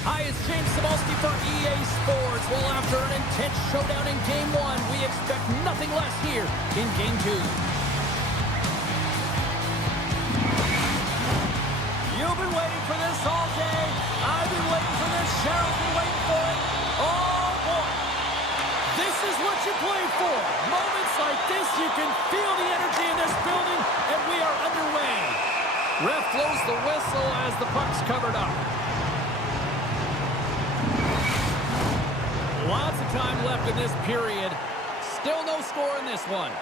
Hi, it's James Cebulski for EA Sports. Well, after an intense showdown in Game 1, we expect nothing less here in Game 2. You've been waiting for this all day. I've been waiting for this. Cheryl's been waiting for it. Oh, boy. This is what you play for. Moments like this, you can feel the energy in this building, and we are underway. Ref blows the whistle as the puck's covered up. Lots of time left in this period. Still no score in this one.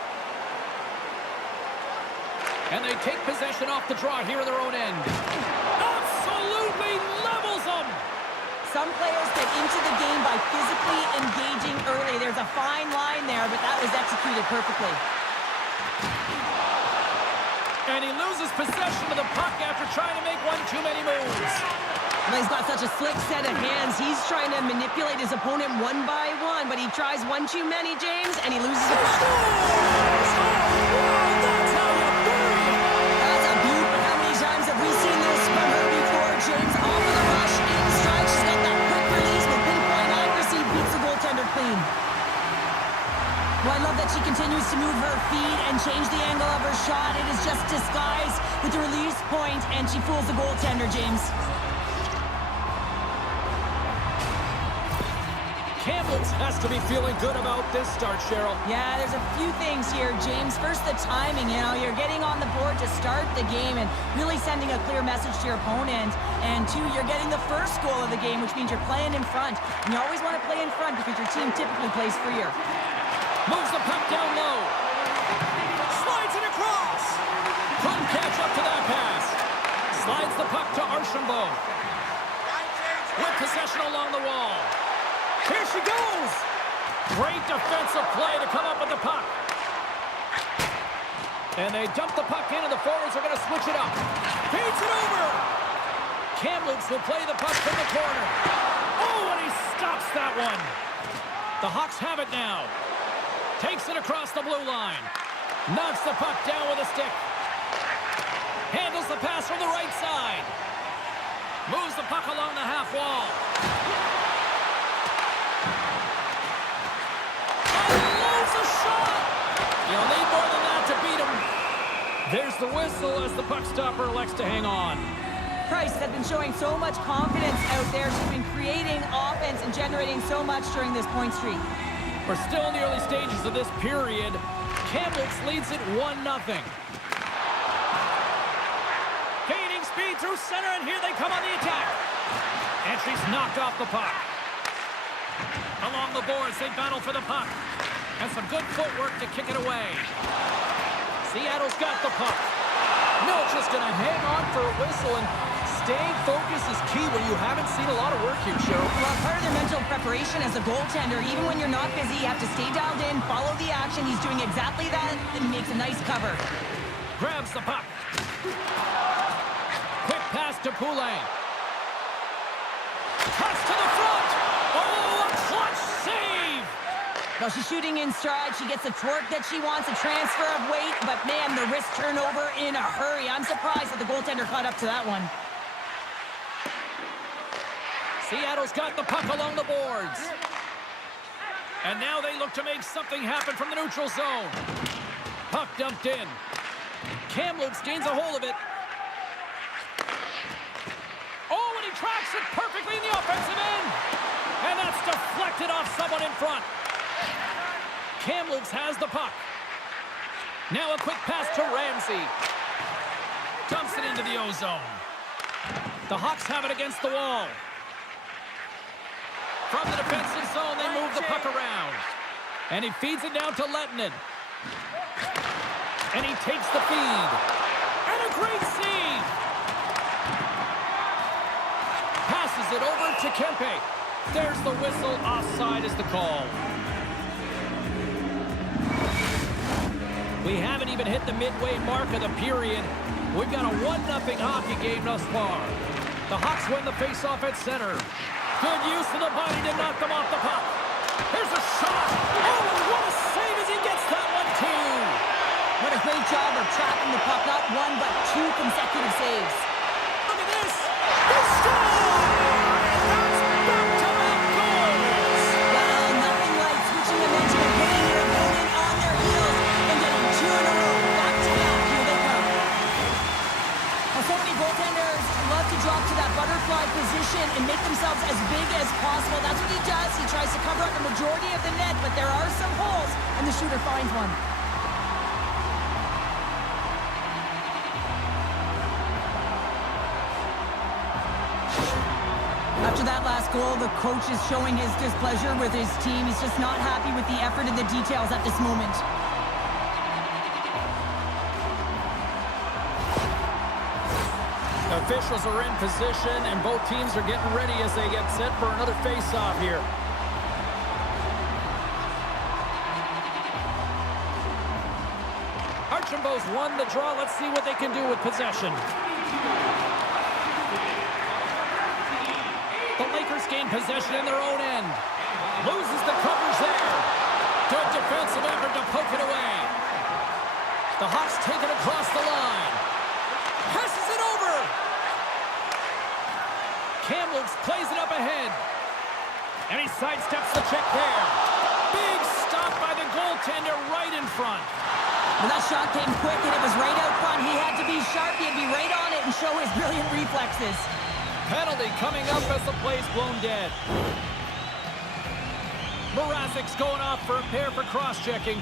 And they take possession off the draw here in their own end. Absolutely levels them! Some players get into the game by physically engaging early. There's a fine line there, but that was executed perfectly. And he loses possession of the puck after trying to make one too many moves. Well, he's got such a slick set of hands. He's trying to manipulate his opponent one by one, but he tries one too many, James, and he loses the puck. That's how you bury it! That's a beaut, but how many times have we seen this from her before? James off of the rush, in stride. She's got that quick release with pinpoint accuracy, beats the goaltender clean. Well, I love that she continues to move her feet and change the angle of her shot. It is just disguised with the release point, and she fools the goaltender, James. Kamloops has to be feeling good about this start, Cheryl. Yeah, there's a few things here, James. First, the timing. You know, you're getting on the board to start the game and really sending a clear message to your opponent. And two, you're getting the first goal of the game, which means you're playing in front. And you always want to play in front because your team typically plays freer. Moves the puck down low. Slides it across. Couldn't catch up to that pass. Slides the puck to Archambault. With possession along the wall. Here she goes! Great defensive play to come up with the puck. And they dump the puck in, and the forwards are going to switch it up. Feeds it over! Kamloops will play the puck from the corner. Oh, and he stops that one. The Hawks have it now. Takes it across the blue line. Knocks the puck down with a stick. Handles the pass from the right side. Moves the puck along the half wall. You'll need more than that to beat him. There's the whistle as the puck stopper elects to hang on. Price has been showing so much confidence out there. She's been creating offense and generating so much during this point streak. We're still in the early stages of this period. Kamloops leads it 1-0. Gaining speed through center, and here they come on the attack. And she's knocked off the puck. Along the boards, they battle for the puck. And some good footwork to kick it away. Seattle's got the puck. Milch is going to hang on for a whistle, and staying focused is key when you haven't seen a lot of work here, Cheryl. Well, part of their mental preparation as a goaltender, even when you're not busy, you have to stay dialed in, follow the action. He's doing exactly that, and he makes a nice cover. Grabs the puck. Quick pass to Poulet. Pass to the front. Oh, a clutch save. Well, she's shooting in stride. She gets the torque that she wants, a transfer of weight, but man, the wrist turnover in a hurry. I'm surprised that the goaltender caught up to that one. Seattle's got the puck along the boards. And now they look to make something happen from the neutral zone. Puck dumped in. Kamloops gains a hold of it. Oh, and he tracks it perfectly in the offensive end. And that's deflected off someone in front. Kamloops has the puck. Now a quick pass to Ramsey. Dumps it into the O-zone. The Hawks have it against the wall. From the defensive zone, they move the puck around. And he feeds it down to Lettinen. And he takes the feed. And a great save. Passes it over to Kempe. There's the whistle. Offside is the call. We haven't even hit the midway mark of the period. We've got a 1-0 hockey game thus far. The Hawks win the faceoff at center. Good use of the body to knock them off the puck. Here's a shot. Oh, what a save as he gets that one, too. What a great job of tracking the puck. Not one, but two consecutive saves. Look at this. They score! drop to that butterfly position and make themselves as big as possible. That's what he does. He tries to cover up the majority of the net, but there are some holes, and the shooter finds one. After that last goal, the coach is showing his displeasure with his team. He's just not happy with the effort and the details at this moment. Officials are in position, and both teams are getting ready as they get set for another face-off here. Archambault's won the draw. Let's see what they can do with possession. The Lakers gain possession in their own end. Loses the covers there. Good defensive effort to poke it away. The Hawks take it across the line. Passes it over. Kamloops plays it up ahead. And he sidesteps the check there. Big stop by the goaltender right in front. Well, that shot came quick and it was right out front. He had to be sharp. He had to be right on it and show his brilliant reflexes. Penalty coming up as the play's blown dead. Mrazek's going off for a pair for cross-checking.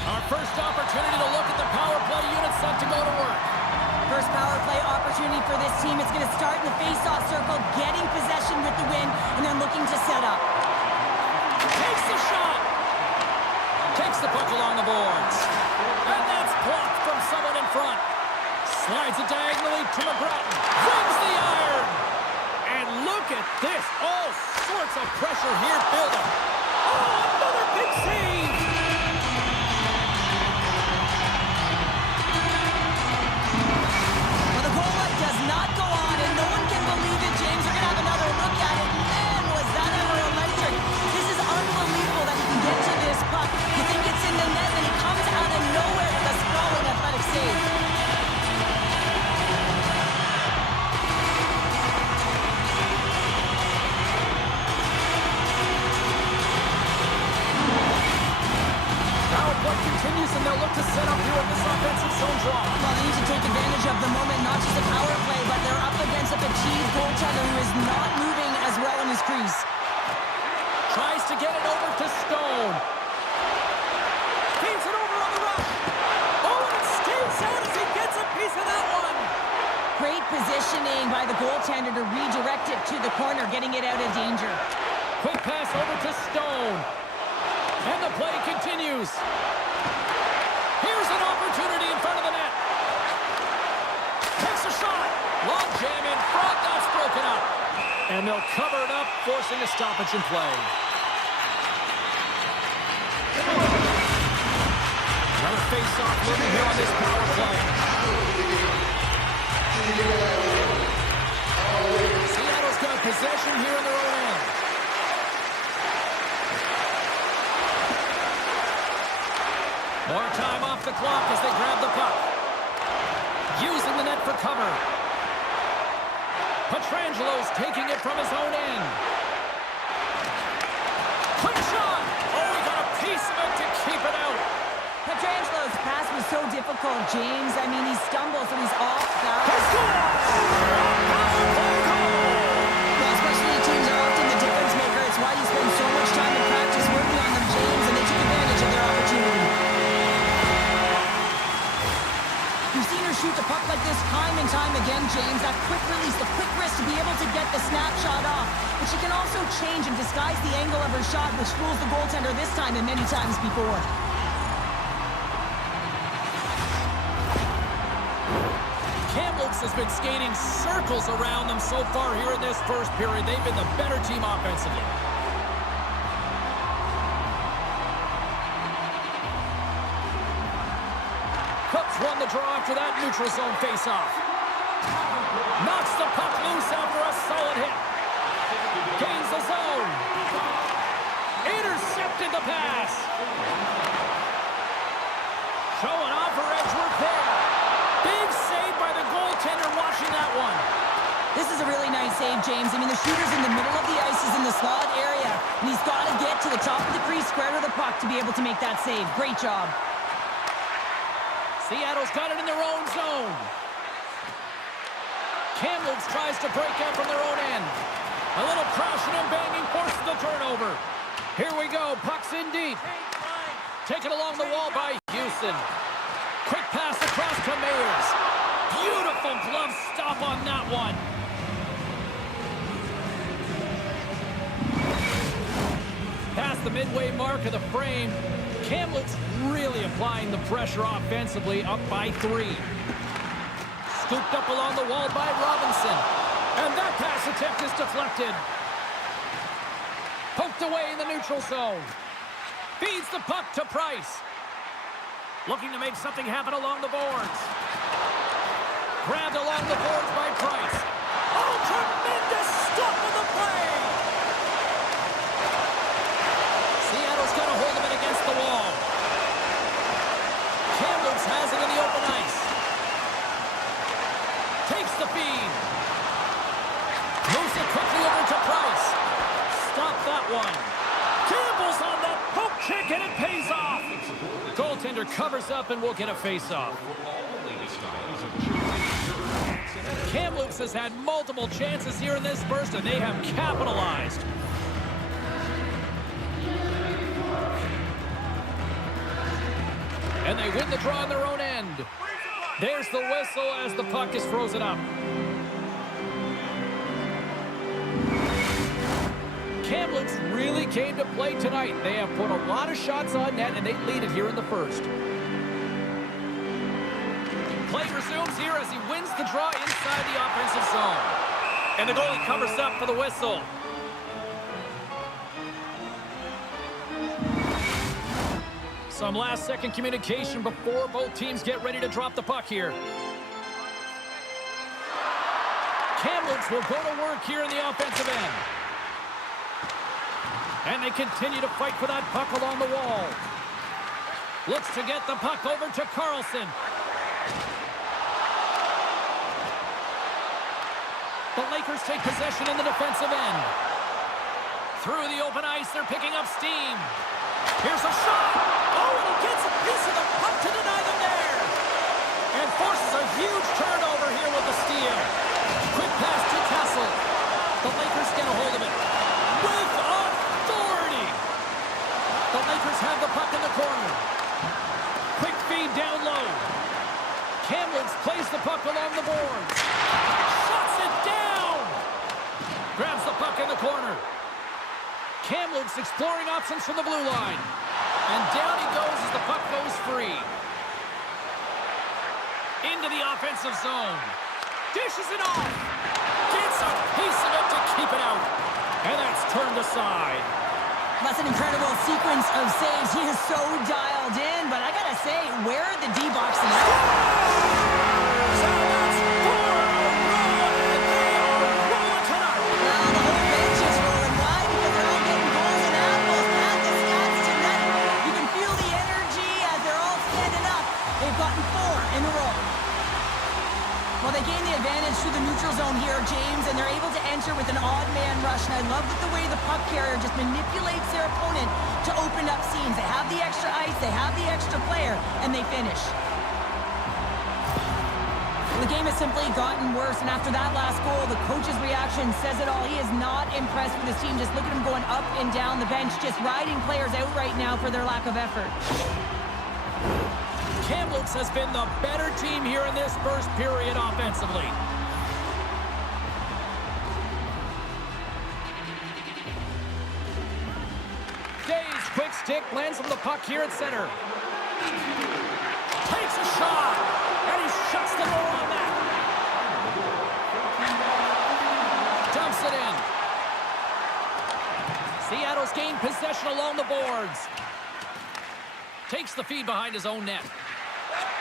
Our first opportunity to look at the power play unit set to go to work. First power play opportunity for this team. It's going to start in the face-off circle, getting possession with the win, and then looking to set up. Takes the shot. Takes the puck along the boards. And that's blocked from someone in front. Slides it diagonally to McGrattan. Rings the iron. And look at this. All sorts of pressure here building. Oh, another big save. Well, the goal line does not go on, and no one can believe it, James. We're going to have another look at it. Man, was that ever electric. This is unbelievable that he can get to this puck. You think it's in the net, and he comes out of nowhere with a sprawling athletic save. Power play continues, and they'll look to set up here with this offensive zone draw. Well, they need to take advantage of the moment, not just a power play, but they're up against a fatigued goaltender who is not moving as well in his crease. Tries to get it over to Stone. Feeds it over on the rush. Oh, and it stays out as he gets a piece of that one. Great positioning by the goaltender to redirect it to the corner, getting it out of danger. Quick pass over to Stone. And the play continues. Here's an opportunity in front of the net. Takes a shot. Long jam in front. That's broken up. And they'll cover it up, forcing a stoppage in play. Another face-off moving here on this power play. Seattle's got possession here in their own end. More time off the clock as they grab the puck. Using the net for cover. Petrangelo's taking it from his own end. Quick shot! Oh, he got a piece of it to keep it out. Petrangelo's pass was so difficult, James. I mean, he stumbles and he's off balance. He scores! Power play goal! Well, especially teams are often the difference maker. It's why you spend so much time in practice working on them, James, and they took advantage of their opportunity. You've seen her shoot the puck like this time and time again, James. That quick release, the quick wrist to be able to get the snapshot off. But she can also change and disguise the angle of her shot, which fools the goaltender this time and many times before. Kamloops has been skating circles around them so far here in this first period. They've been the better team offensively. Cubs won the draw after that neutral zone faceoff. Knocks the puck loose after a solid hit. Gains the zone. Intercepted the pass. Showing off her edge work there. Big save by the goaltender watching that one. This is a really nice save, James. I mean, the shooter's in the middle of the ice. He's in the slot area. And he's got to get to the top of the crease, square to the puck to be able to make that save. Great job. Seattle's got it in their own zone. Kamloops tries to break out from their own end. A little crashing and banging forces the turnover. Here we go. Puck's in deep. Taken along the wall by Houston. Quick pass across to Mayers. Beautiful glove stop on that one. Past the midway mark of the frame, Kamloops really applying the pressure offensively, up by 3. Scooped up along the wall by Robinson. And that pass attempt is deflected. Poked away in the neutral zone. Feeds the puck to Price. Looking to make something happen along the boards. Grabbed along the boards by Price. Oh, tremendous stop of the play! Seattle's got a hold of it against the wall. Kamloops has it in the open ice. Takes the feed. Moves it quickly over to Price. Stop that one. Campbell's on that poke kick and it pays off. Goaltender covers up and we'll get a face-off. Kamloops has had multiple chances here in this burst and they have capitalized. And they win the draw on their own end. There's the whistle as the puck is frozen up. Kamloops really came to play tonight. They have put a lot of shots on net, and they lead it here in the first. Play resumes here as he wins the draw inside the offensive zone. And the goalie covers up for the whistle. Some last-second communication before both teams get ready to drop the puck here. Kamloops will go to work here in the offensive end. And they continue to fight for that puck along the wall. Looks to get the puck over to Carlson. The Lakers take possession in the defensive end. Through the open ice, they're picking up steam. Here's a shot. Oh, and he gets a piece of the puck to deny them there. And forces a huge turnover here with the steal. Quick pass to Kessel. The Lakers get a hold of it. With authority. The Lakers have the puck in the corner. Quick feed down low. Kamloops plays the puck along the boards. Shuts it down. Grabs the puck in the corner. Kamloops exploring options from the blue line. And down he goes as the puck goes free. Into the offensive zone. Dishes it off. Gets a piece of it to keep it out. And that's turned aside. That's an incredible sequence of saves. He is so dialed in, but I gotta say, where are the D-boxes? Well, they gain the advantage through the neutral zone here, James, and they're able to enter with an odd man rush. And I love the way the puck carrier just manipulates their opponent to open up seams. They have the extra ice, they have the extra player, and they finish. The game has simply gotten worse, and after that last goal, the coach's reaction says it all. He is not impressed with his team. Just look at him going up and down the bench, just riding players out right now for their lack of effort. Kamloops has been the better team here in this first period offensively. Day's quick stick lands on the puck here at center. Takes a shot, and he shuts the door on that. Dumps it in. Seattle's gained possession along the boards. Takes the feed behind his own net.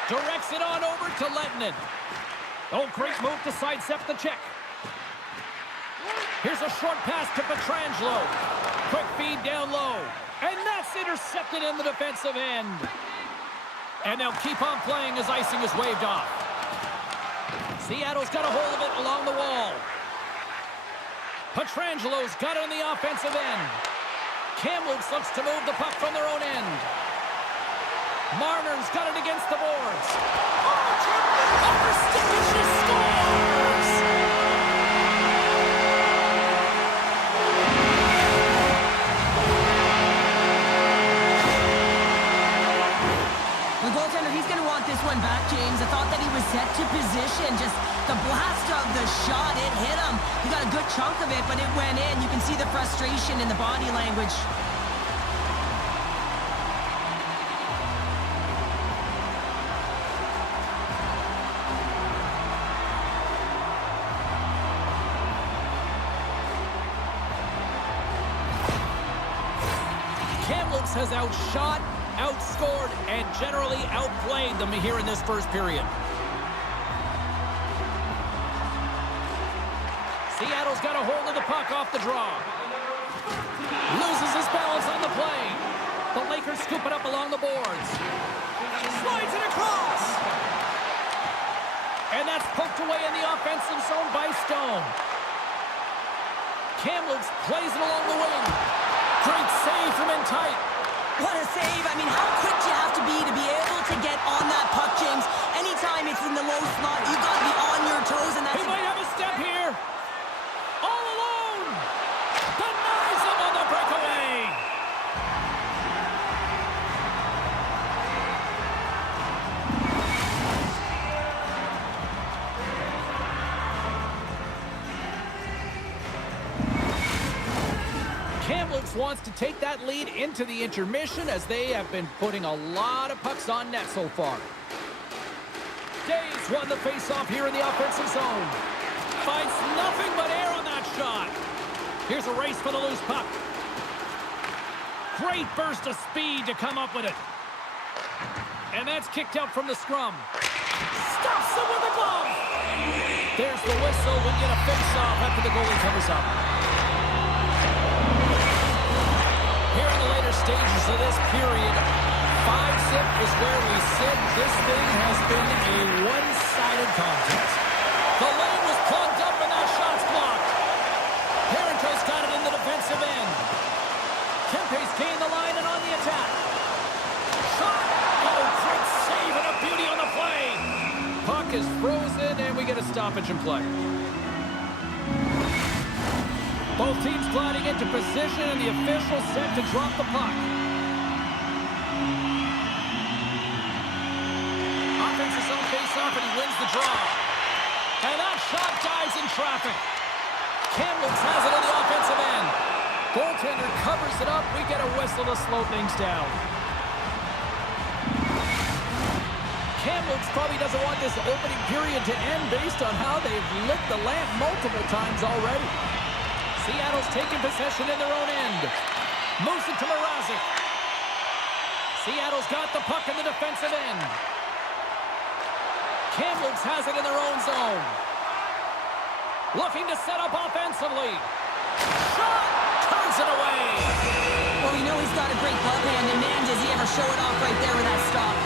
Directs it on over to Lettinen. Oh, great move to sidestep the check. Here's a short pass to Pietrangelo. Quick feed down low. And that's intercepted in the defensive end. And they'll keep on playing as icing is waved off. Seattle's got a hold of it along the wall. Pietrangelo's got it on the offensive end. Kamloops looks to move the puck from their own end. Marner's got it against the boards. Upper stick and she scores! The goaltender, he's going to want this one back, James. I thought that he was set to position. Just the blast of the shot, it hit him. He got a good chunk of it, but it went in. You can see the frustration in the body language. Kamloops has outshot, outscored, and generally outplayed them here in this first period. Seattle's got a hold of the puck off the draw. Loses his balance on the play. The Lakers scoop it up along the boards. Slides it across. And that's poked away in the offensive zone by Stone. Kamloops plays it along the wing. Great save from in tight. What a save. I mean, how quick do you have to be able to get on that puck, James? Anytime it's in the low slot, you've got to be on your toes, and that's... He might have a step here. All alone. Denies him on the breakaway. Kamloops wants to take that lead into the intermission as they have been putting a lot of pucks on net so far. Days won the face-off here in the offensive zone. Finds nothing but air on that shot. Here's a race for the loose puck. Great burst of speed to come up with it. And that's kicked out from the scrum. Stops him with the glove. There's the whistle. We get a face-off after the goalie covers up. Here in the later stages of this period, 5-zip is where we sit. This thing has been a one-sided contest. The lane was plugged up and that shot's blocked. Parento's got it in the defensive end. Kempe's gained the line and on the attack. Shot! Oh, great save and a beauty on the play. Puck is frozen and we get a stoppage in play. Both teams gliding into position, and the official set to drop the puck. Offensive zone face-off, and he wins the draw. And that shot dies in traffic. Kamloops has it in the offensive end. Goaltender covers it up. We get a whistle to slow things down. Kamloops probably doesn't want this opening period to end based on how they've lit the lamp multiple times already. Seattle's taking possession in their own end. Moves it to Mrazek. Seattle's got the puck in the defensive end. Kamloops has it in their own zone. Looking to set up offensively. Shot! Turns it away. Well, you know he's got a great glove hand, and man, does he ever show it off right there with that stop.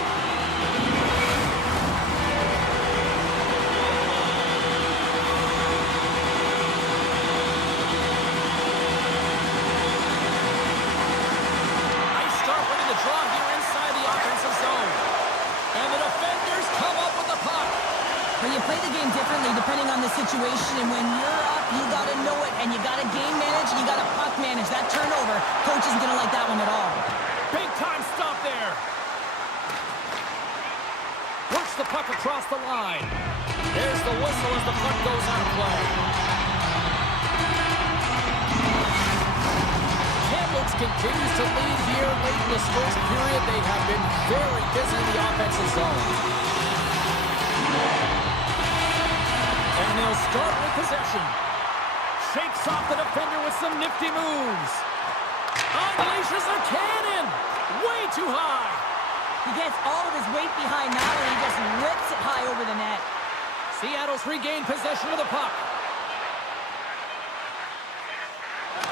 You play the game differently depending on the situation, and when you're up, you got to know it, and you got to game manage, and you got to puck manage. That turnover, coach isn't going to like that one at all. Big time stop there. Works the puck across the line. There's the whistle as the puck goes out of play. Kamloops continues to lead here late in this first period. They have been very busy in the offensive zone. And they'll start with possession. Shakes off the defender with some nifty moves. Unleashes a cannon. Way too high. He gets all of his weight behind that, and he just rips it high over the net. Seattle's regained possession of the puck.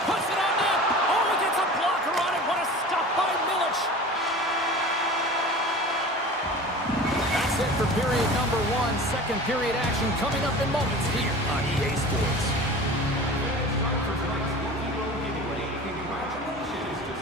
Puts it on net. Oh, he gets a blocker on it. What a stop by Milic. That's it for period number one. Second period action coming up in moments here on EA Sports. Congratulations to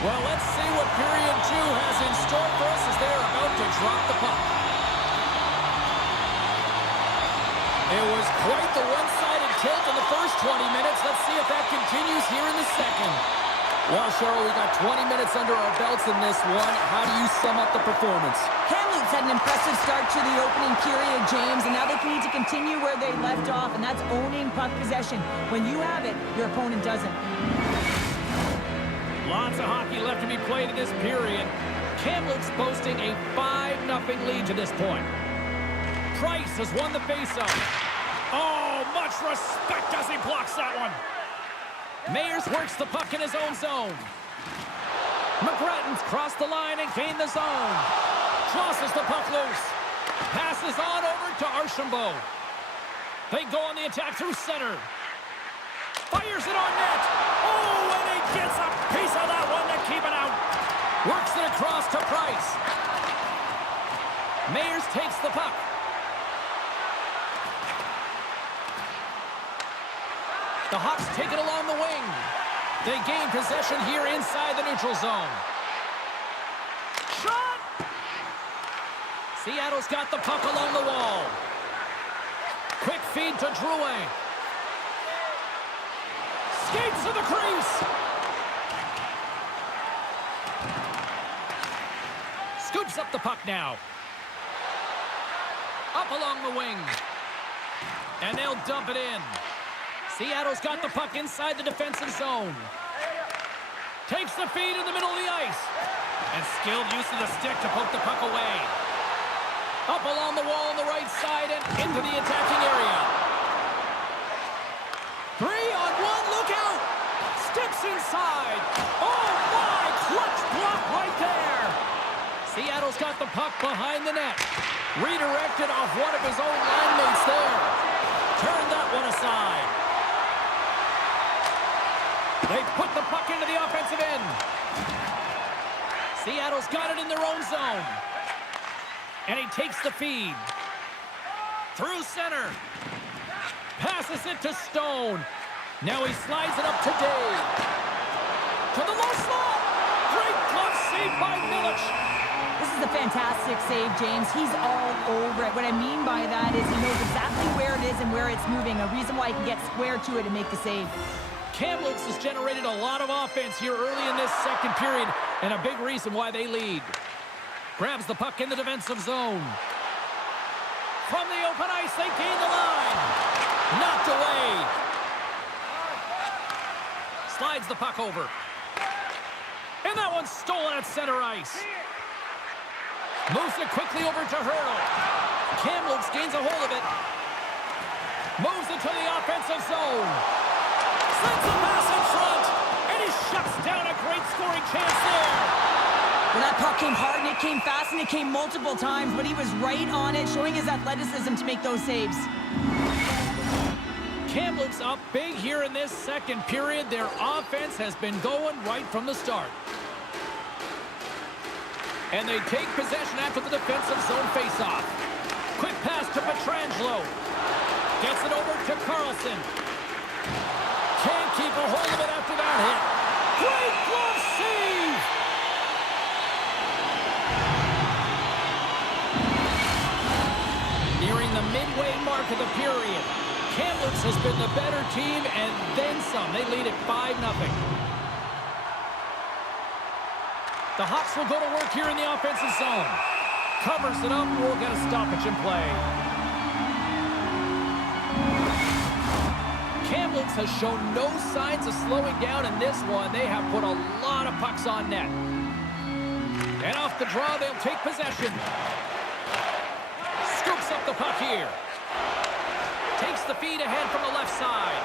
Well, let's see what period 2 has in store for us as they are about to drop the puck. It was quite the one-sided tilt in the first 20 minutes. Let's see if that continues here in the second. Well, Cheryl, we got 20 minutes under our belts in this one. How do you sum up the performance? Kamloops had an impressive start to the opening period, James, and now they need to continue where they left off, and that's owning puck possession. When you have it, your opponent doesn't. Lots of hockey left to be played in this period. Kamloops boasting a 5-0 lead to this point. Price has won the faceoff. Oh, much respect as he blocks that one. Mayers works the puck in his own zone. McGrattan's crossed the line and gained the zone. Tosses the puck loose. Passes on over to Archambault. They go on the attack through center. Fires it on net. Oh, and he gets a piece of that one to keep it out. Works it across to Price. Mayers takes the puck. The Hawks take it along the wing. They gain possession here inside the neutral zone. Shot! Seattle's got the puck along the wall. Quick feed to Drouin. Skates to the crease. Scoops up the puck now. Up along the wing. And they'll dump it in. Seattle's got the puck inside the defensive zone. Takes the feed in the middle of the ice. And skilled use of the stick to poke the puck away. Up along the wall on the right side and into the attacking area. 3-on-1, look out! Steps inside. Oh my, clutch block right there. Seattle's got the puck behind the net. Redirected off one of his own line mates there. Turned that one aside. They put the puck into the offensive end. Seattle's got it in their own zone. And he takes the feed. Through center. Passes it to Stone. Now he slides it up to Dave. To the low slot. Great glove save by Milic. This is a fantastic save, James. He's all over it. What I mean by that is he knows exactly where it is and where it's moving. A reason why he can get square to it and make the save. Kamloops has generated a lot of offense here early in this second period, and a big reason why they lead. Grabs the puck in the defensive zone. From the open ice, they gain the line. Knocked away. Slides the puck over. And that one's stolen at center ice. Moves it quickly over to Hurl. Kamloops gains a hold of it. Moves it to the offensive zone. Sends the pass in front, and he shuts down a great scoring chance there. Well, that puck came hard, and it came fast, and it came multiple times, but he was right on it, showing his athleticism to make those saves. Kamloops up big here in this second period. Their offense has been going right from the start. And they take possession after the defensive zone faceoff. Quick pass to Pietrangelo. Gets it over to Carlson. Can't keep a hold of it after that hit. Great glove save! Nearing the midway mark of the period. Kamloops has been the better team and then some. They lead at 5-0. The Hawks will go to work here in the offensive zone. Covers it up. We'll get a stoppage in play. Kamloops has shown no signs of slowing down in this one. They have put a lot of pucks on net. And off the draw, they'll take possession. Scoops up the puck here. Takes the feed ahead from the left side.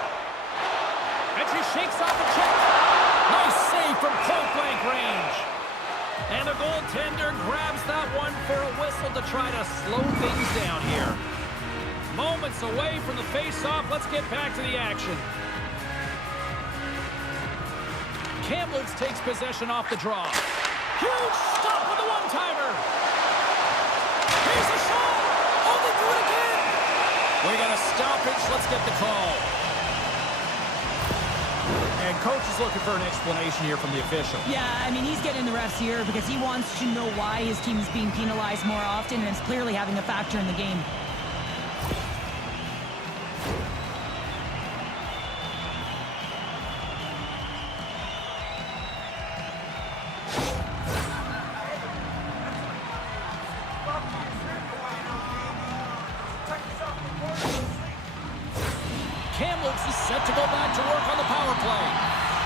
And she shakes off a check. Nice save from point-blank range. And the goaltender grabs that one for a whistle to try to slow things down here. Moments away from the face-off. Let's get back to the action. Kamloops takes possession off the draw. Huge stop with the one-timer. Here's the shot. Oh, they do it again. We got a stoppage. Let's get the call. And coach is looking for an explanation here from the official. Yeah, I mean, he's getting the refs here because he wants to know why his team is being penalized more often, and it's clearly having a factor in the game. Kamloops is set to go back to work on the power play.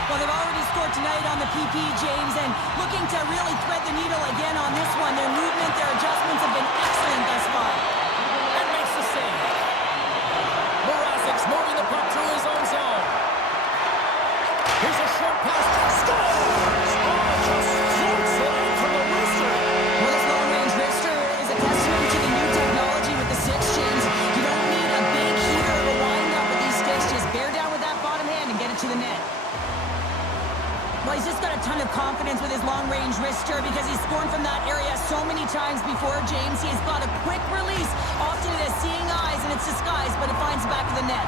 Well, they've already scored tonight on the PP, James, and looking to really thread the needle again on this one. Their movement, their adjustments have been excellent thus far. And makes the save. Mrazek's moving the puck through his own zone. Here's a short pass. Scores! Oh, just floats it in from the wrister. Well, this long-range wrister is a testament to the new technology with the six, James. You don't need a big heater or a wind-up with these sticks. Just bear down with that bottom hand and get it to the net. Well, he's just got a ton of confidence with his long-range wrister because he's scored from that area so many times before, James. He's got a quick release. Often it has seeing eyes and it's disguised, but it finds the back of the net.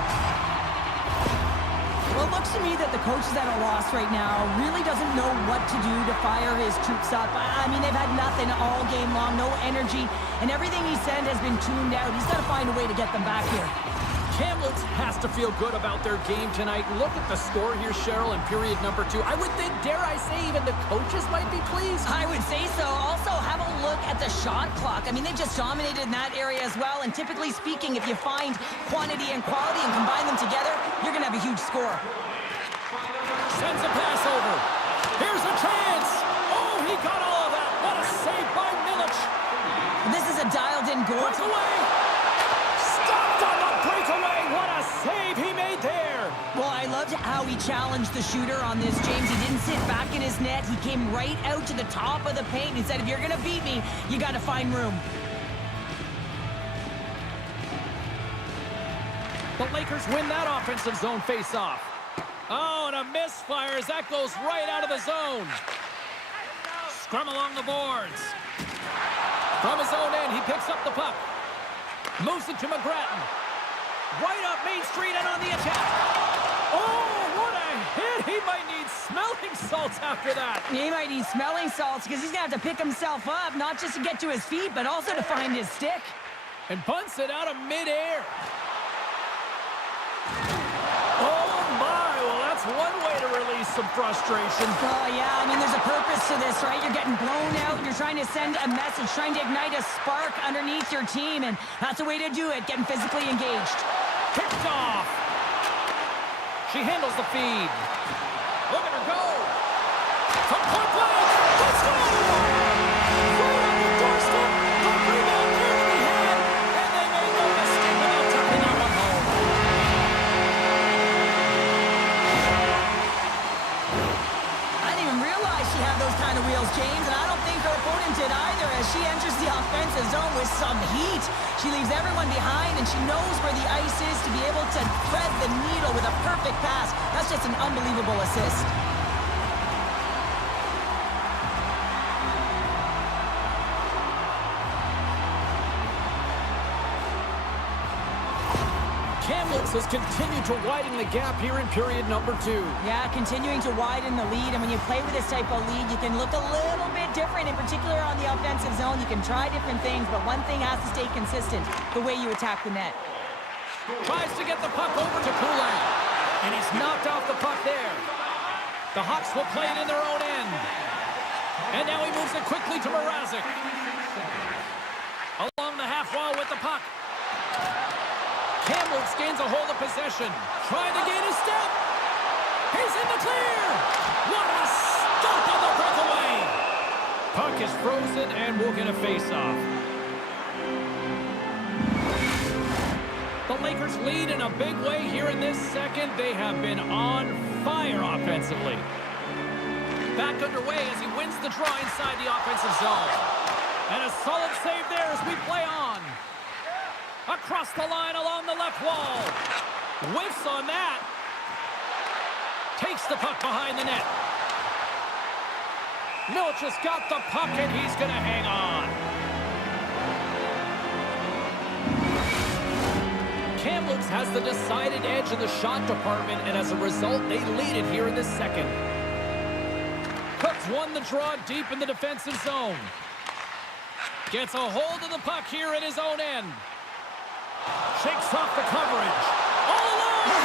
Well, it looks to me that the coach is at a loss right now. Really doesn't know what to do to fire his troops up. I mean, they've had nothing all game long, no energy, and everything he sent has been tuned out. He's got to find a way to get them back here. Kamloops has to feel good about their game tonight. Look at the score here, Cheryl, in period number 2. I would think, dare I say, even the coaches might be pleased. I would say so. Also, have a look at the shot clock. I mean, they just dominated in that area as well. And typically speaking, if you find quantity and quality and combine them together, you're going to have a huge score. Sends a pass over. Here's a chance. Oh, he got all of that. What a save by Milic. This is a dialed-in goal. Breakaway. Stopped on the breakaway. What a save he made there. Well, I loved how he challenged the shooter on this, James. He didn't sit back in his net. He came right out to the top of the paint and said, if you're going to beat me, you got to find room. The Lakers win that offensive zone face-off. Oh, and a misfire as that goes right out of the zone. Scrum along the boards. From his own end, he picks up the puck. Moves it to McGrattan. Right up Main Street and on the attack. Oh, what a hit. He might need smelling salts after that. He might need smelling salts because he's going to have to pick himself up, not just to get to his feet, but also to find his stick. And bunts it out of midair. Oh, my. Well, that's one way to release some frustration. Oh, yeah. I mean, there's a purpose to this, right? You're getting blown out, and you're trying to send a message, trying to ignite a spark underneath your team, and that's the way to do it, getting physically engaged. Kicked off. She handles the feed. Look at her go. From point blank. Let's go. Right on the doorstep. The rebound there to be had. And they made no mistake about tapping that one home. I didn't even realize she had those kind of wheels, James, and I don't think her opponent did either as she enters the offensive zone with some heat. She leaves everyone behind, and she knows where the ice is to be able to thread the needle with a perfect pass. That's just an unbelievable assist. Kamloops has continued to widen the gap here in period number 2. Yeah, continuing to widen the lead, and when you play with this type of lead, you can look a little bit different, in particular on the offensive zone. You can try different things, but one thing has to stay consistent, the way you attack the net. Tries to get the puck over to Poulin, and he's knocked off the puck there. The Hawks will play it in their own end. And now he moves it quickly to Mrazek. Along the half wall with the puck. Kamloops gains a hold of possession. Trying to gain a step. He's in the clear. What a stop on the breakaway. Puck is frozen and we'll get a face-off. The Lakers lead in a big way here in this second. They have been on fire offensively. Back underway as he wins the draw inside the offensive zone. And a solid save there as we play on. Across the line along the left wall. Whiffs on that. Takes the puck behind the net. Milic has got the puck and he's going to hang on. Kamloops has the decided edge in the shot department, and as a result, they lead it here in the second. Cooks won the draw deep in the defensive zone. Gets a hold of the puck here at his own end. Shakes off the coverage. All alone!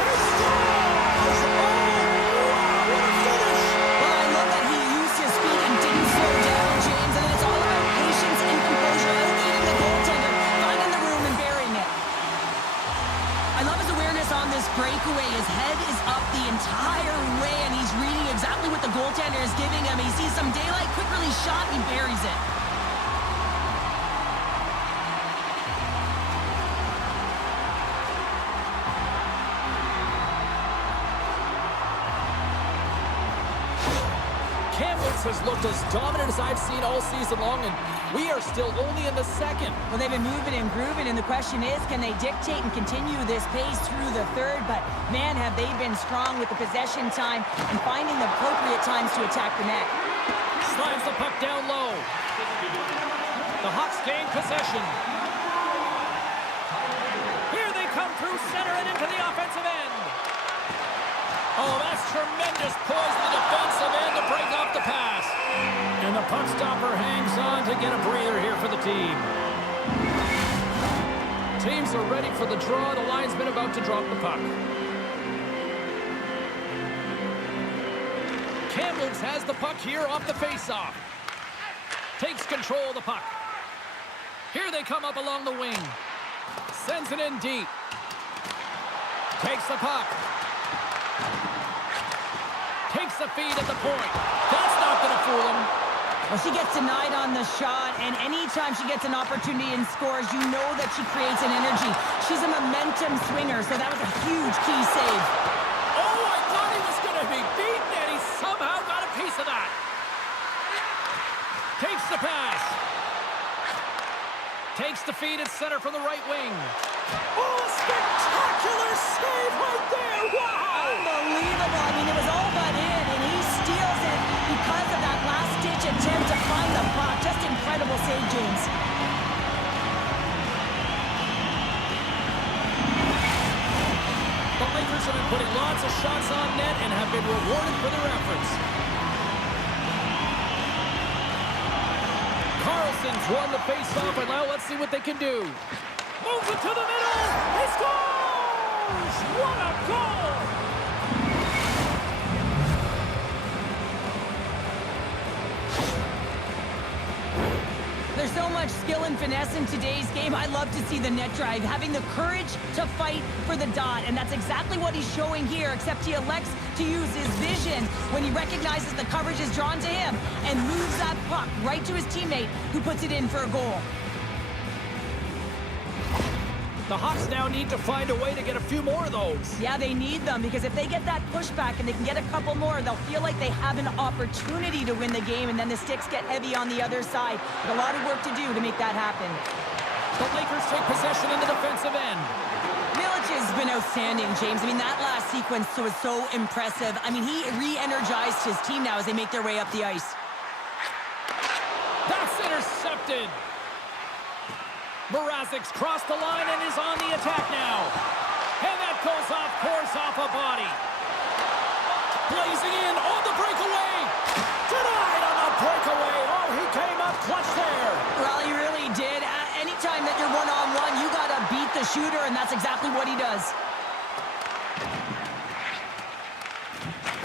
He scores! Oh, wow, what a finish! Well, I love that he used his feet and didn't slow down, James. And it's all about patience and composure. Outleading the goaltender, finding the room and burying it. I love his awareness on this breakaway. His head is up the entire way, and he's reading exactly what the goaltender is giving him. He sees some daylight, quick release shot, and he buries it. Kamloops has looked as dominant as I've seen all season long, and we are still only in the second. Well, they've been moving and grooving, and the question is, can they dictate and continue this pace through the third? But, man, have they been strong with the possession time and finding the appropriate times to attack the net. Slides the puck down low. The Hawks gain possession. Here they come through center and into the offensive end. Oh, that's tremendous poise in the defensive end to break off the pass. And the puck stopper hangs on to get a breather here for the team. Teams are ready for the draw. The linesman about to drop the puck. Kamloops has the puck here off the faceoff. Takes control of the puck. Here they come up along the wing. Sends it in deep. Takes the puck. Takes the feed at the point. That's not going to fool him. Well, she gets denied on the shot, and anytime she gets an opportunity and scores, you know that she creates an energy. She's a momentum swinger, so that was a huge key save. Oh, I thought he was going to be beaten, and he somehow got a piece of that. Takes the pass. Takes the feed at center from the right wing. Oh, a spectacular save right there. Wow. Unbelievable. I mean, it was all but in, and he steals it because of that last-ditch attempt to find the puck. Just incredible save, James. The Lakers have been putting lots of shots on net and have been rewarded for their efforts. Carlson's won the faceoff, and now let's see what they can do. Moves it to the middle. He scores! What a goal! There's so much skill and finesse in today's game. I love to see the net drive, having the courage to fight for the dot, and that's exactly what he's showing here, except he elects to use his vision when he recognizes the coverage is drawn to him and moves that puck right to his teammate, who puts it in for a goal. The Hawks now need to find a way to get a few more of those. Yeah, they need them, because if they get that pushback and they can get a couple more, they'll feel like they have an opportunity to win the game, and then the sticks get heavy on the other side. But a lot of work to do to make that happen. The Lakers take possession in the defensive end. Milic has been outstanding, James. I mean, that last sequence was so impressive. I mean, he re-energized his team now as they make their way up the ice. That's intercepted. Mrazek's crossed the line and is on the attack now. And that goes off course off a body. Blazing in on the breakaway. Denied on the breakaway. Oh, he came up clutch there. Well, he really did. Anytime that you're one-on-one, you got to beat the shooter, and that's exactly what he does.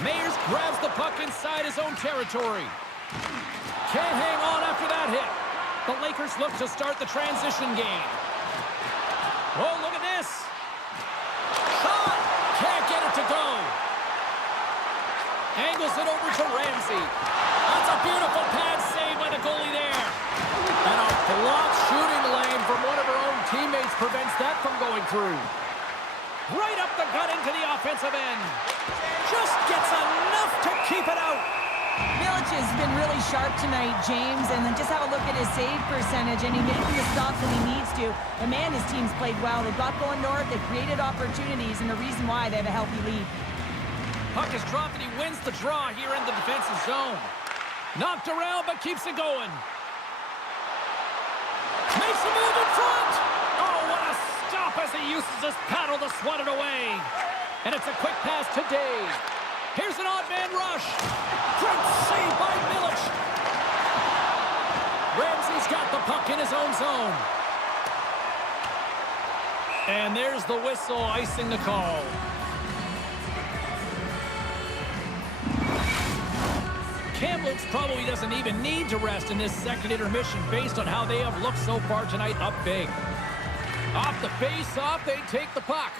Mayers grabs the puck inside his own territory. Can't hang on after that hit. The Lakers look to start the transition game. Oh, look at this. Shot. Can't get it to go. Angles it over to Ramsey. That's a beautiful pad save by the goalie there. And a blocked shooting lane from one of her own teammates prevents that from going through. Right up the gut into the offensive end. Just gets enough to keep it out. Milic has been really sharp tonight, James, and then just have a look at his save percentage, and he's making the stops that he needs to. And man, his team's played well. They've got going north, they've created opportunities, and the reason why they have a healthy lead. Puck is dropped, and he wins the draw here in the defensive zone. Knocked around, but keeps it going. Makes a move in front. Oh, what a stop stop as he uses his paddle to swat it away. And it's a quick pass to Dave. Here's an odd man rush. Great save by Milic. Ramsey's got the puck in his own zone. And there's the whistle icing the call. Kamloops probably doesn't even need to rest in this second intermission based on how they have looked so far tonight up big. Off the face-off, they take the puck.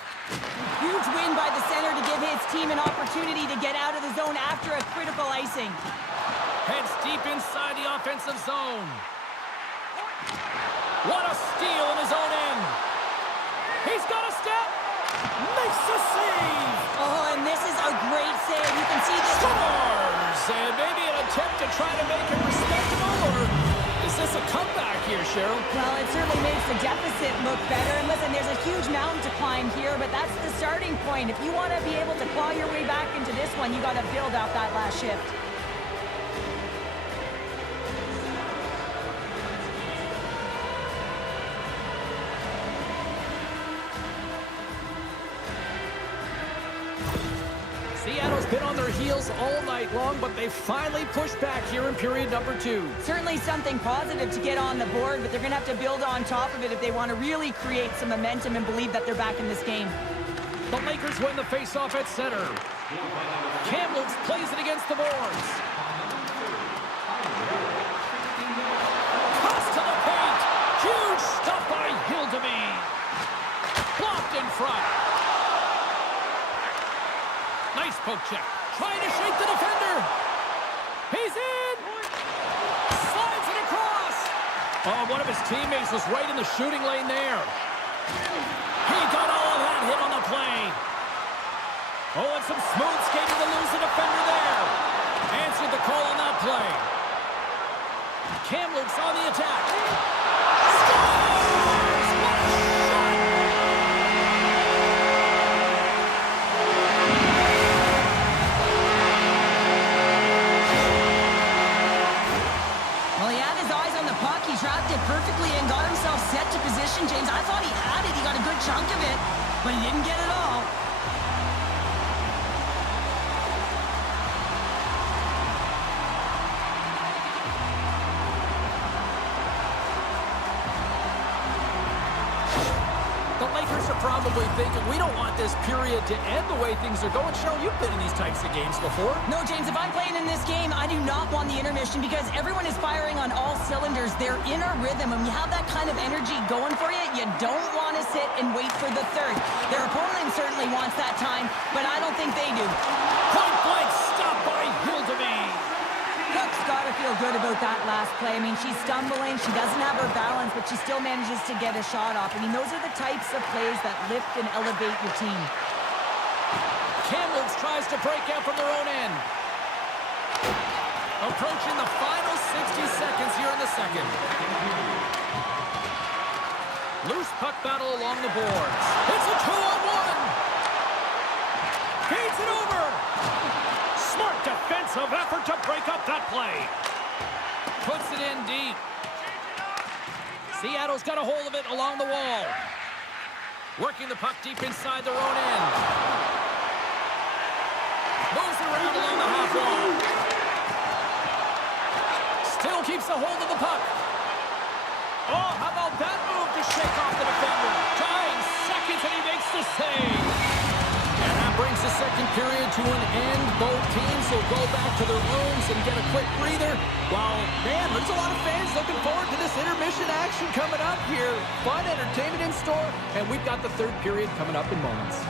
Huge win by the center to give his team an opportunity to get out of the zone after a critical icing. Heads deep inside the offensive zone. What a steal in his own end. He's got a step. Makes a save. Oh, and this is a great save. You can see this. Scores! And maybe an attempt to try to make it respectable, or is this a comeback here, Cheryl? Well, it certainly makes the deficit look better. And listen, there's a huge mountain to climb here, but that's the starting point. If you want to be able to claw your way back into this one, you got to build off that last shift. Seattle's been on their heels all night long, but they finally pushed back here in period number 2. Certainly something positive to get on the board, but they're going to have to build on top of it if they want to really create some momentum and believe that they're back in this game. The Lakers win the faceoff at center. Kamloops plays it against the boards. Cross to the paint. Huge stuff by Hildeby. Blocked in front. Nice poke check. Trying to shake the defender. He's in. Slides it across. Oh, one of his teammates was right in the shooting lane there. He got all of that hit on the play. Oh, and some smooth skating to lose the defender there. Answered the call on that play. Kamloops on the attack. Scores! What a shot! Well, he had his eyes on the puck. He trapped it perfectly and got himself set to position, James. I thought he had it. He got a good chunk of it, but he didn't get it all. The Lakers are probably thinking, we don't want this period to end the way things are going. Cheryl, you've been in these types of games before. No, James, if I'm playing in this game, I do not want the intermission because everyone is firing on all cylinders. They're in a rhythm, and when you have that kind of energy going for you, you don't want to sit and wait for the third. Their opponent certainly wants that time, but I don't think they do. Point blank stop by Hildeby. Cook's got to feel good about that last play. I mean, she's stumbling, she doesn't have her balance, but she still manages to get a shot off. I mean, those are the types of plays that lift and elevate your team. Kamloops tries to break out from their own end. Approaching the final 60 seconds here in the second. Loose puck battle along the boards. It's a 2-on-1. Feeds it over. Smart defensive effort to break up that play. Puts it in deep. Seattle's got a hold of it along the wall. Working the puck deep inside their own end. Moves it around along the half wall. Still keeps a hold of the puck. Oh, how about that move to shake off the defender? Tying seconds and he makes the save. And that brings the second period to an end. Both teams will go back to their rooms and get a quick breather. Well, man, there's a lot of fans looking forward to this intermission action coming up here. Fun entertainment in store, and we've got the third period coming up in moments.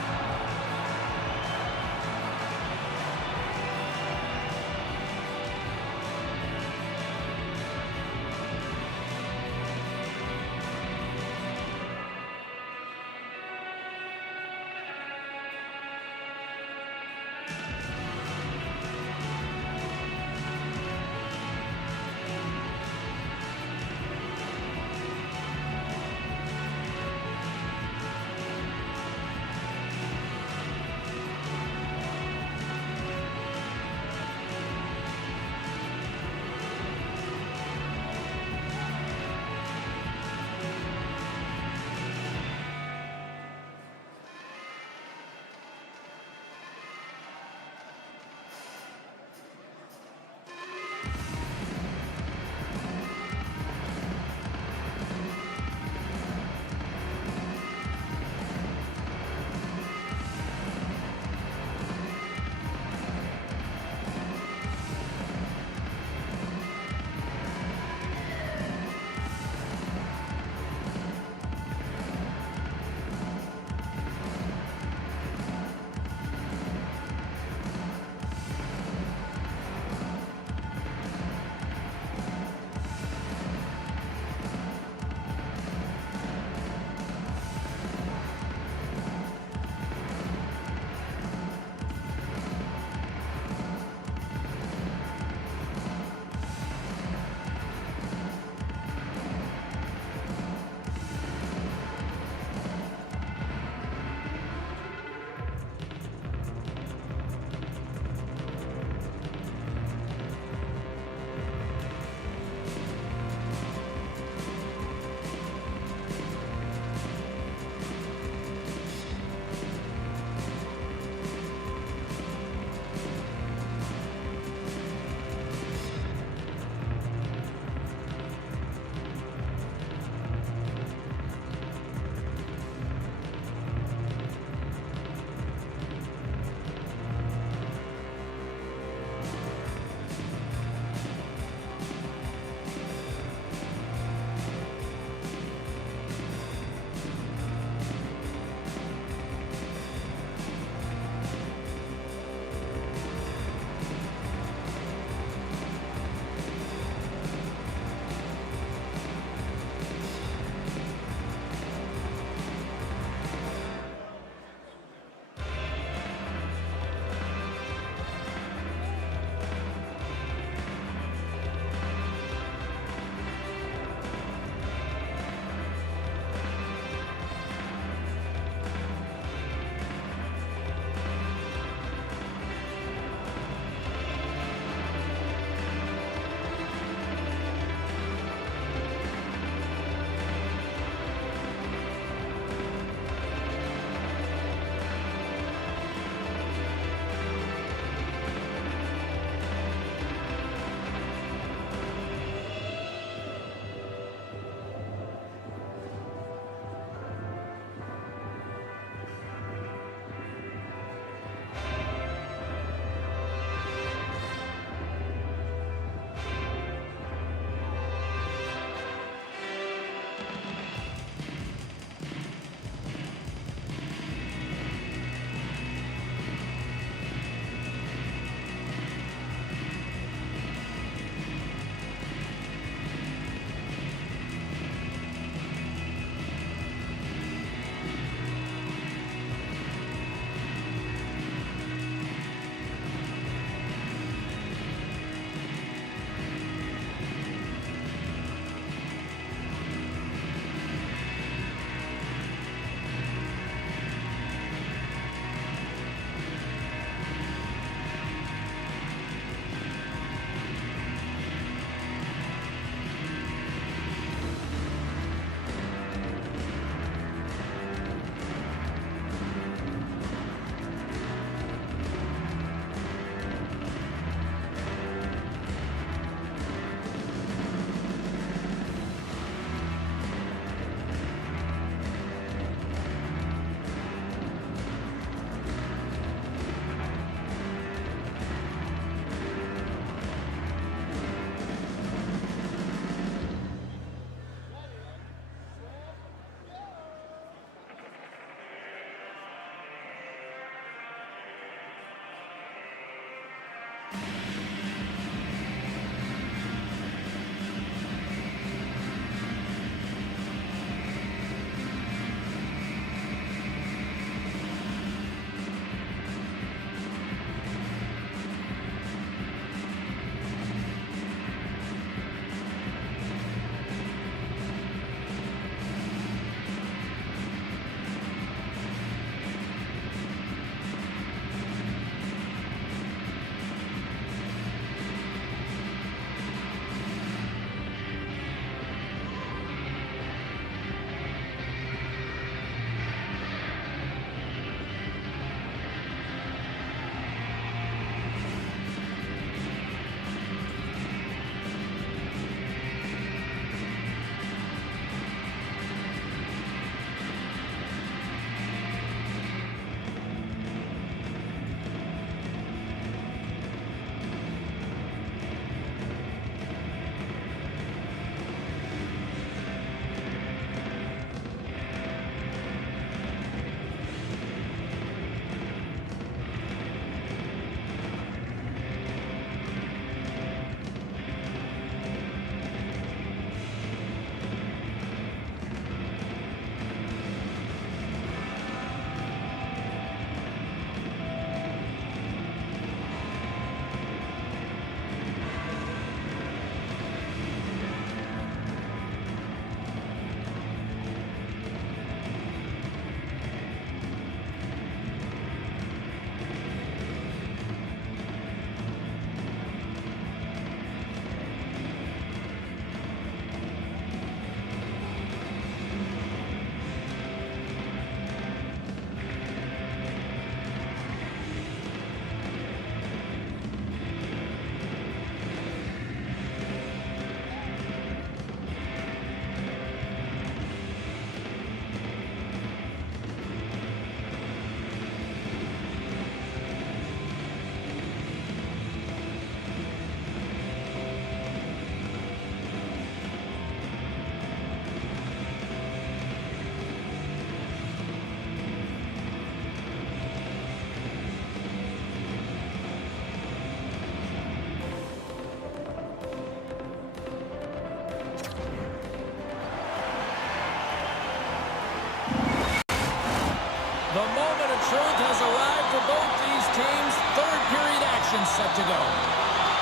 truth has arrived for both these teams. Third period action set to go.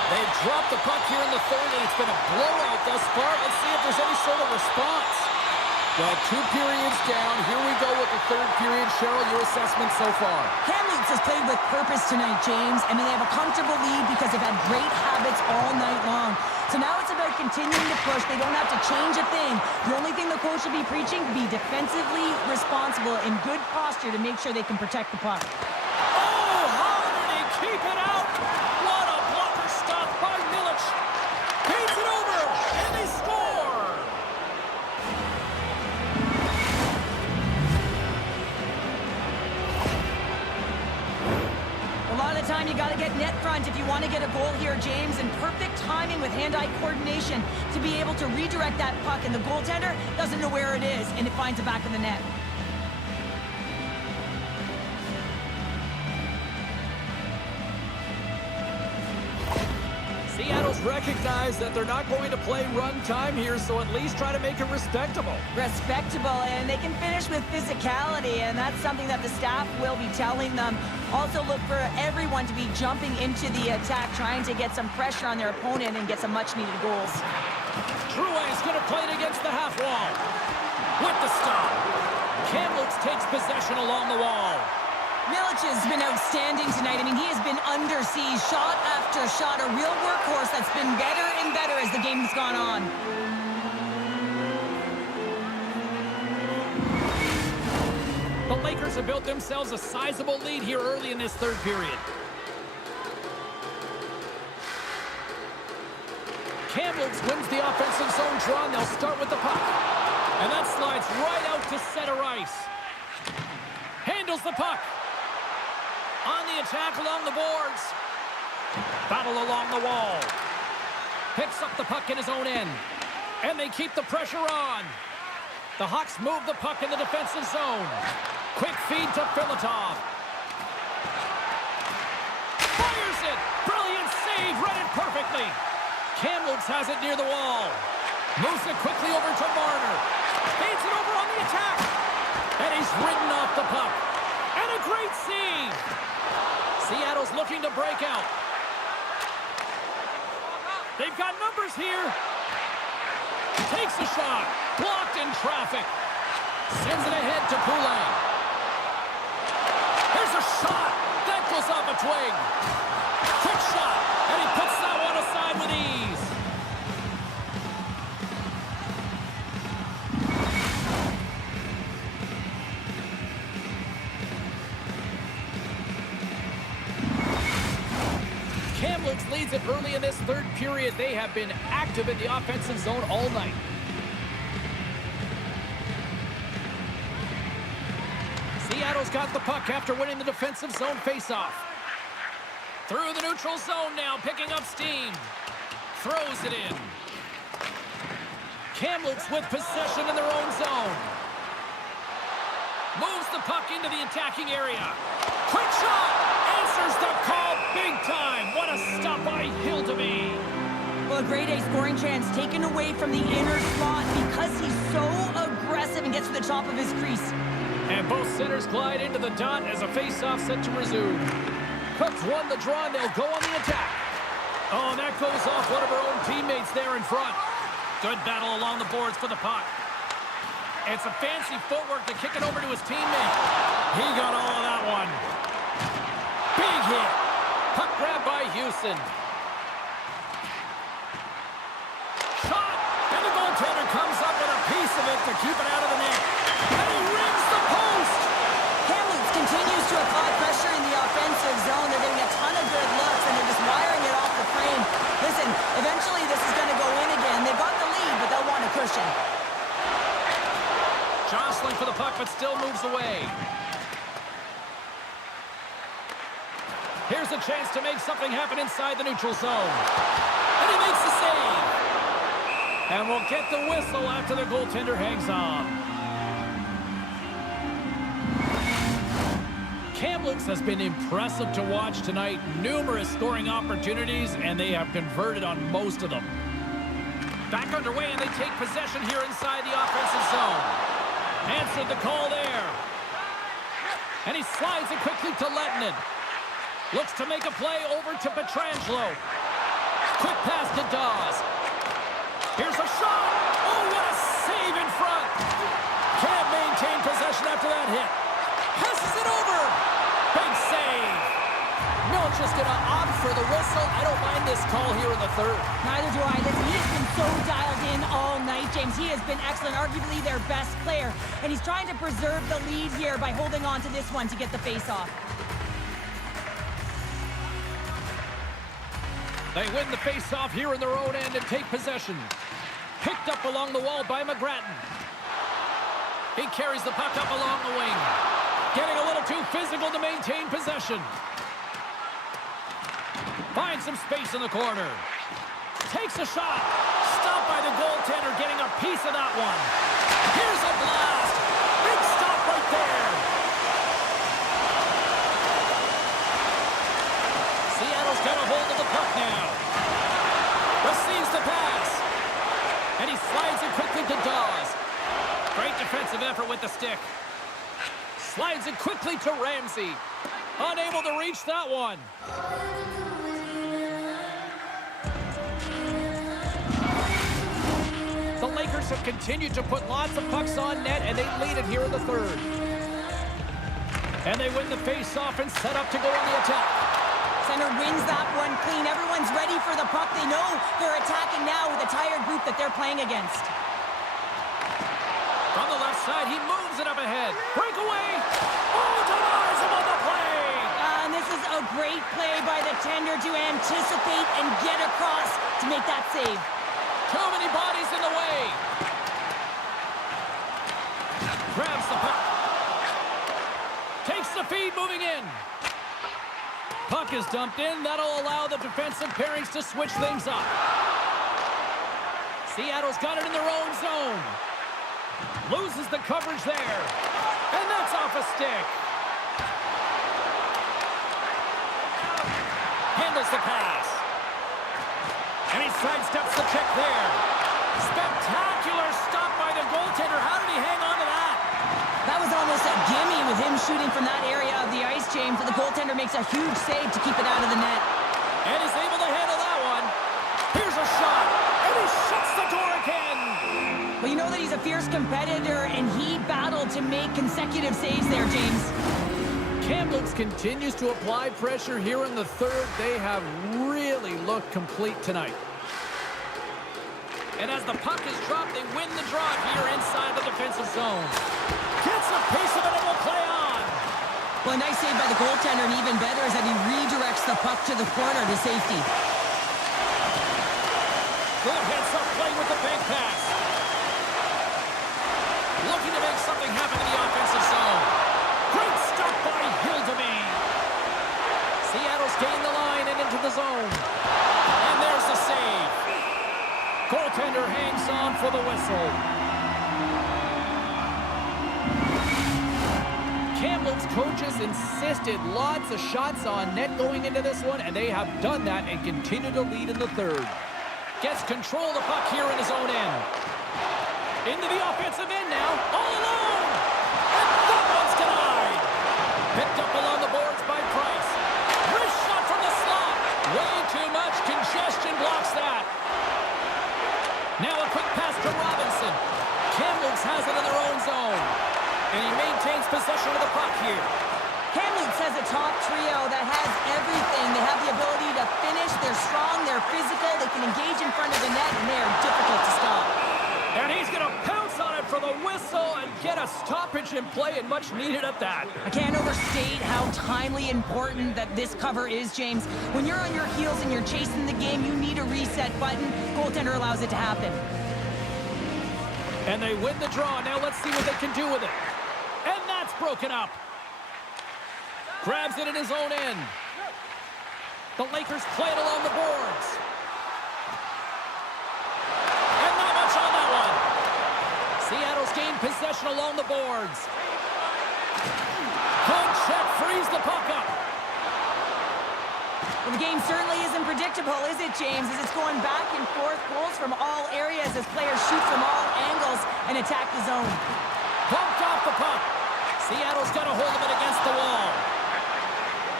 They've dropped the puck here in the third, and it's been a blowout thus far. Let's see if there's any sort of response. Well, 2 periods down. Here we go with the third period. Cheryl, your assessment so far? Kamloops has played with purpose tonight, James. I mean, they have a comfortable lead because they've had great habits all night long. So now it's about continuing to push. They don't have to change a thing. The only thing the coach should be preaching, be defensively responsible in good posture to make sure they can protect the puck. Oh, how did he keep it out? What a blocker stop by Milic. Beats it over, and they score. A lot of the time, you got to get net front if you want to get a goal here, James. And perfect timing with hand-eye coordination to be able to redirect that puck. And the goaltender doesn't know where it is, and it finds the back of the net. Seattle's recognized that they're not going to play run time here, so at least try to make it respectable. Respectable, and they can finish with physicality, and that's something that the staff will be telling them. Also look for everyone to be jumping into the attack, trying to get some pressure on their opponent and get some much-needed goals. Drouin is going to play it against the half wall. With the stop. Kamloops takes possession along the wall. Milic has been outstanding tonight. I mean, he has been under siege, shot after shot, a real workhorse that's been better and better as the game's gone on. The Lakers have built themselves a sizable lead here early in this third period. Kamloops wins the offensive zone draw, and they'll start with the puck. And that slides right out to center ice. Handles the puck. On the attack along the boards. Battle along the wall. Picks up the puck in his own end. And they keep the pressure on. The Hawks move the puck in the defensive zone. Quick feed to Filatov. Fires it! Brilliant save! Read it perfectly. Kamloops has it near the wall. Moves it quickly over to Marner. Feeds it over on the attack. And he's ridden off the puck. And a great save! Seattle's looking to break out. They've got numbers here. Takes a shot. Blocked in traffic. Sends it ahead to Poulin. Here's a shot. That goes off a twig. Quick shot. And he puts that one aside with ease. Kamloops leads it early in this third period. They have been active in the offensive zone all night. Seattle's got the puck after winning the defensive zone faceoff. Through the neutral zone now, picking up steam. Throws it in. Kamloops with possession in their own zone. Moves the puck into the attacking area. Quick shot! Answers the call big time. What a stop by Hildeby. Well, a grade A scoring chance taken away from the inner slot because he's so aggressive and gets to the top of his crease. And both centers glide into the dot as a face-off set to resume. Cubs won the draw, and they'll go on the attack. Oh, and that goes off one of her own teammates there in front. Good battle along the boards for the puck. It's a fancy footwork to kick it over to his teammate. He got all of that one. Big hit. Puck grab by Houston. Shot. And the goaltender comes up with a piece of it to keep it out of the net. And he rings the post. Kamloops continues to apply pressure in the offensive zone. They're getting a ton of good looks, and they're just wiring it off the frame. Listen, eventually this is going to go in again. They've got the lead, but they'll want a cushion. Jostling for the puck, but still moves away. Here's a chance to make something happen inside the neutral zone. And he makes the save. And we'll get the whistle after the goaltender hangs on. Kamloops has been impressive to watch tonight. Numerous scoring opportunities, and they have converted on most of them. Back underway, and they take possession here inside the offensive zone. Answered the call there. And he slides it quickly to Lettinen. Looks to make a play over to Pietrangelo. Quick pass to Dawes. Here's a shot. Oh, what a save in front. Can't maintain possession after that hit. Passes it over. Big save. Milch is going to opt for the whistle. I don't mind this call here in the third. Neither do I. Listen, he has been so dialed in all night, James. He has been excellent, arguably their best player. And he's trying to preserve the lead here by holding on to this one to get the face-off. They win the face-off here in their own end and take possession. Picked up along the wall by McGrattan. He carries the puck up along the wing. Getting a little too physical to maintain possession. Finds some space in the corner. Takes a shot. Stopped by the goaltender, getting a piece of that one. Here's a blast. Big stop right there. Seattle's got a hold of the puck now. Receives the pass. And he slides it quickly to Dawes. Great defensive effort with the stick. Slides it quickly to Ramsey. Unable to reach that one. The Lakers have continued to put lots of pucks on net, and they lead it here in the third. And they win the face-off and set up to go on the attack. Center wins that one clean. Everyone's ready for the puck. They know they're attacking now with a tired group that they're playing against. From the left side, he moves it up ahead. Breakaway. Oh, denies him on the play. And this is a great play by the tender to anticipate and get across to make that save. Too many bodies in the way. Grabs the puck. Takes the feed, moving in. Puck is dumped in. That'll allow the defensive pairings to switch things up. Seattle's got it in their own zone. Loses the coverage there. And that's off a stick. Handles the pass. And he sidesteps the check there. Spectacular stop by the goaltender. How did he hang on to that? That was almost a gimme with him shooting from that area of the ice, James. But the goaltender makes a huge save to keep it out of the net. And he's able to handle that one. Here's a shot. And he shuts the door again. Well, you know that he's a fierce competitor, and he battled to make consecutive saves there, James. Kamloops continues to apply pressure here in the third. They have really looked complete tonight. And as the puck is dropped, they win the draw here inside the defensive zone. Gets a piece of it and will play on. Well, a nice save by the goaltender, and even better is that he redirects the puck to the corner to safety. Good heads-up play with the bank pass. Looking to make something happen in the offensive zone. Great stop by Hildeby. Seattle's gained the line and into the zone. And there's the save. Goaltender hangs on for the whistle. Kamloops coaches insisted lots of shots on net going into this one, and they have done that and continue to lead in the third. Gets control of the puck here in his own end. Into the offensive end now, all alone! And that one's denied! Picked up along the boards by Price. Wrist shot from the slot! Way too much congestion blocks that. Now a quick pass to Robinson. Kamloops has it in their own zone. And he maintains possession of the puck here. Kamloops has a top trio that has everything. They have the ability to finish. They're strong. They're physical. They can engage in front of the net, and they are difficult to stop. And he's going to pounce on it for the whistle and get a stoppage in play, and much needed at that. I can't overstate how timely important that this cover is, James. When you're on your heels and you're chasing the game, you need a reset button. Goaltender allows it to happen. And they win the draw. Now let's see what they can do with it. And that's broken up. Grabs it in his own end. The Lakers play it along the boards. And not much on that one. Seattle's gained possession along the boards. Good check, frees the puck up. Well, the game certainly isn't predictable, is it, James? As it's going back and forth, goals from all areas as players shoot from all angles and attack the zone. Bumped off the puck. Seattle's got a hold of it against the wall.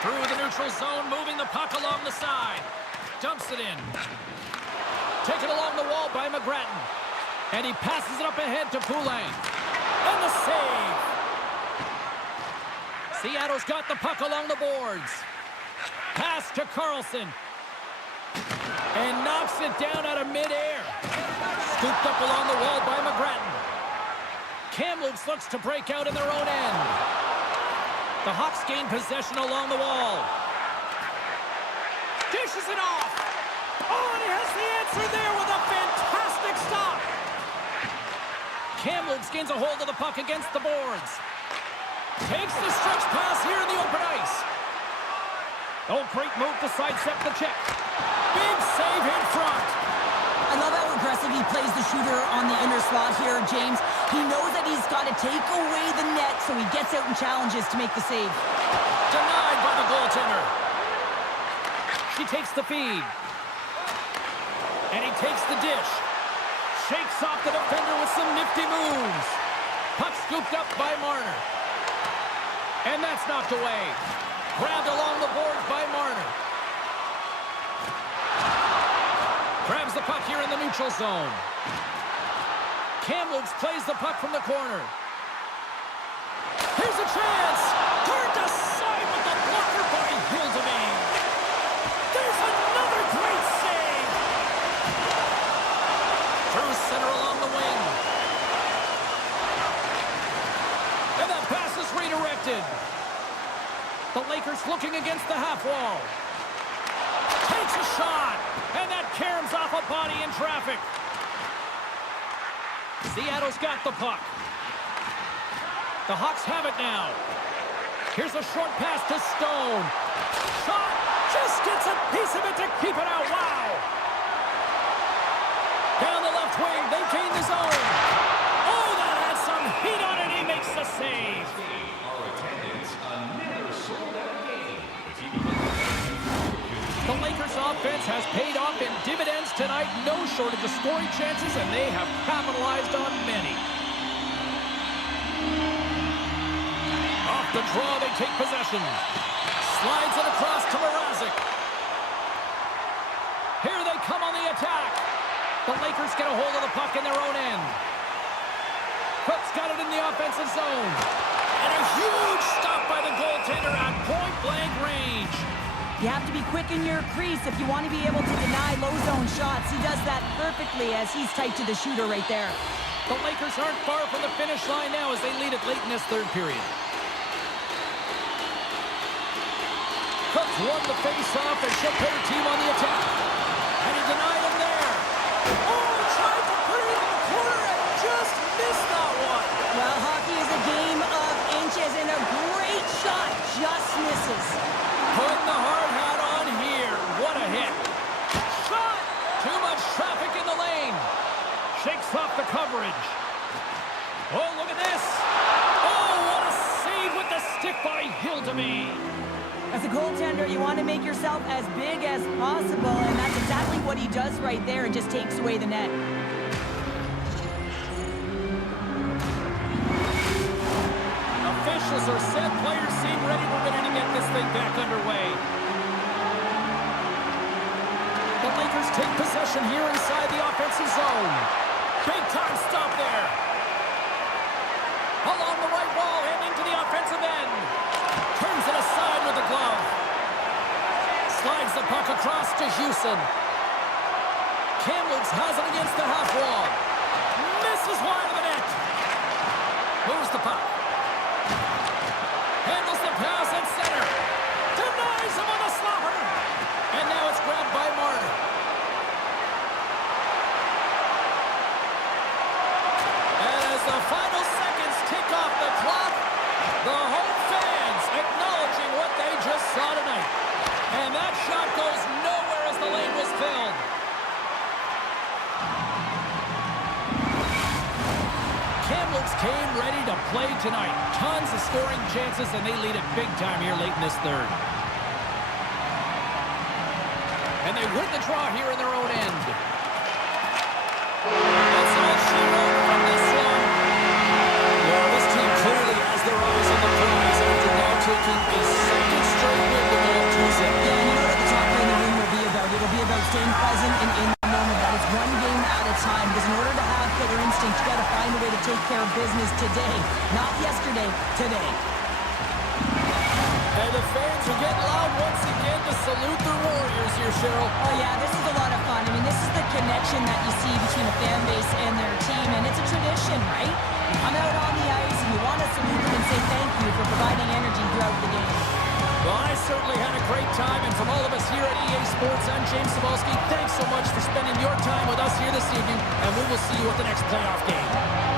Through the neutral zone, moving the puck along the side. Dumps it in. Taken along the wall by McGrattan. And he passes it up ahead to Poulin. And the save. Seattle's got the puck along the boards. Pass to Carlson. And knocks it down out of midair. Scooped up along the wall by McGrattan. Kamloops looks to break out in their own end. The Hawks gain possession along the wall. Dishes it off. Oh, and he has the answer there with a fantastic stop. Kamloops gains a hold of the puck against the boards. Takes the stretch pass here in the open ice. Oh, great move to sidestep the check. Big save in front. I love how aggressive he plays the shooter on the inner slot here, James. He knows that he's got to take away the net, so he gets out and challenges to make the save. Denied by the goaltender. She takes the feed. And he takes the dish. Shakes off the defender with some nifty moves. Puck scooped up by Marner. And that's knocked away. Grabbed along the boards by Marner. Grabs the puck here in the neutral zone. Kamloops plays the puck from the corner. Here's a chance. Turned aside with the blocker by Hildemane. There's another great save. Through center along the wing. And that pass is redirected. The Lakers looking against the half wall. Takes a shot. And that caroms off a body in traffic. Seattle's got the puck. The Hawks have it now. Here's a short pass to Stone. Shot. Just gets a piece of it to keep it out. Wow. Down the left wing. They gain the zone. Oh, that has some heat on it. He makes the save. The Lakers offense has paid off in dividends tonight. No shortage of scoring chances, and they have capitalized on many. Off the draw, they take possession. Slides it across to Mrazek. Here they come on the attack. The Lakers get a hold of the puck in their own end. Cook's got it in the offensive zone. And a huge stop by the goaltender at point-blank range. You have to be quick in your crease if you want to be able to deny low zone shots. He does that perfectly as he's tight to the shooter right there. The Lakers aren't far from the finish line now as they lead it late in this third period. Cook's won the face-off and she'll put her team on the attack. And he denied him there. Oh, tried to put it in the corner and just missed that one. Well, hockey is a game of inches, and a great shot just misses. Putting the hard hat on here. What a hit. Shot! Too much traffic in the lane. Shakes off the coverage. Oh, look at this. Oh, what a save with the stick by Hildemane. As a goaltender, you want to make yourself as big as possible, and that's exactly what he does right there and just takes away the net. Officials are set. Players seem ready. We're ready to get this thing back underway. The Lakers take possession here inside the offensive zone. Big time stop there. Along the right wall, heading to the offensive end. Turns it aside with the glove. Slides the puck across to Houston. Kamloops has it against the half wall. Misses wide of the net. Moves the puck. Handles the pass at center. Denies him on the slapper. And now it's grabbed by Marner. And as the final seconds tick off the clock, the home fans acknowledging what they just saw tonight. And that shot goes nowhere as the lane was filled. Kamloops came ready to play tonight. Tons of scoring chances, and they lead it big time here late in this third. And they win the draw here in their own end. That's all she wrote from this one. Well, this team clearly has their eyes on the instinct. You got to find a way to take care of business today. Not yesterday, today. And the fans are getting loud once again to salute their Warriors here, Cheryl. Oh, yeah, this is a lot of fun. I mean, this is the connection that you see between a fan base and their team, and it's a tradition, right? You come out on the ice, and you want to salute them and say thank you for providing energy throughout the game. Well, I certainly had a great time, and from all of us here at EA Sports, I'm James Cybulski. Thanks so much for spending your time with us here this evening, and we will see you at the next playoff game.